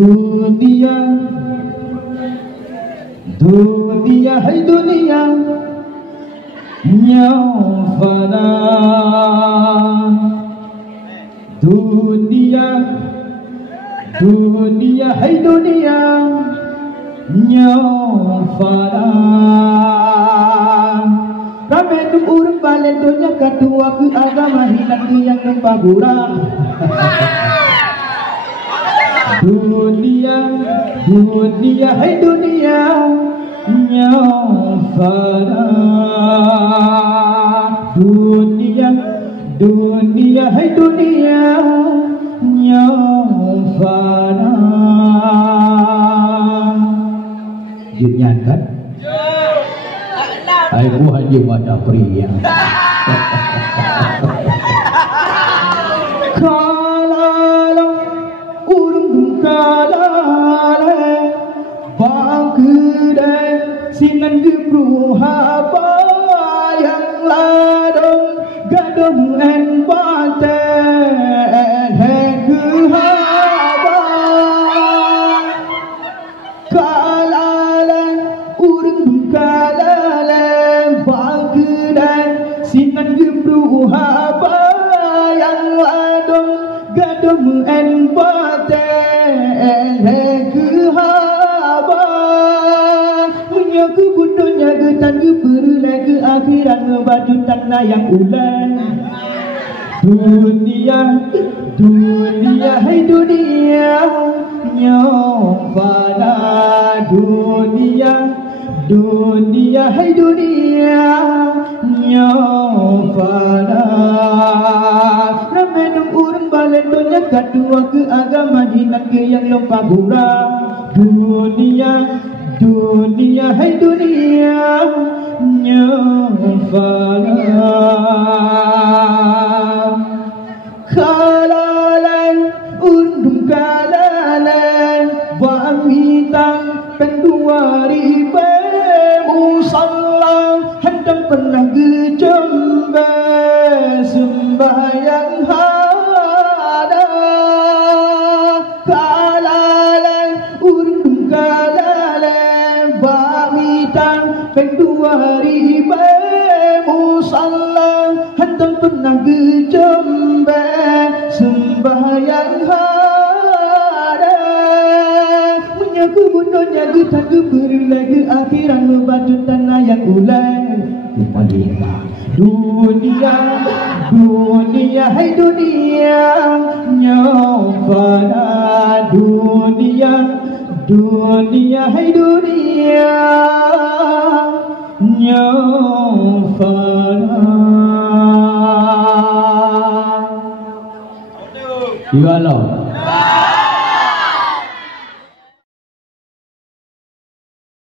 दुनिया दुनिया है दुनिया yang fana dunia dunia hai dunia yang fana ramai tu urang balik dunia kedua ke agama hilang ke yang tempat kurang dunia dunia hai dunia yang fana dunia dunia hai dunia yang fana dunia kan aku hanya pada pria kalau urung kalau bangkit sinan gebruhaba yang ladong gadong en baten ke haba kalala urung kalala bangkit sinan gebruhaba yang ladong gadong en baten ke haba ke budunya ke tangga berulai ke akhirat ngebaju tanah yang ulang dunia dunia hai dunia yang fana dunia dunia hai dunia yang fana ramai nung urang balik dunia kedua ke agama hilang ke yang lompat kurang dunia dunia hai dunia yang fana kalalan undung kalalan bangitang pendua ribu musalla hendak pernah gejembe sembahyang hada kalalan undung kalalan bangitang pendua ribu musalla hendak pernah gejembe sembahyang hada menyaku budonya kita keberulai ke akhiran membaju tanah yang ulai dunia dunia hai dunia yang fana dunia dunia hai dunia yang fana. Gimana?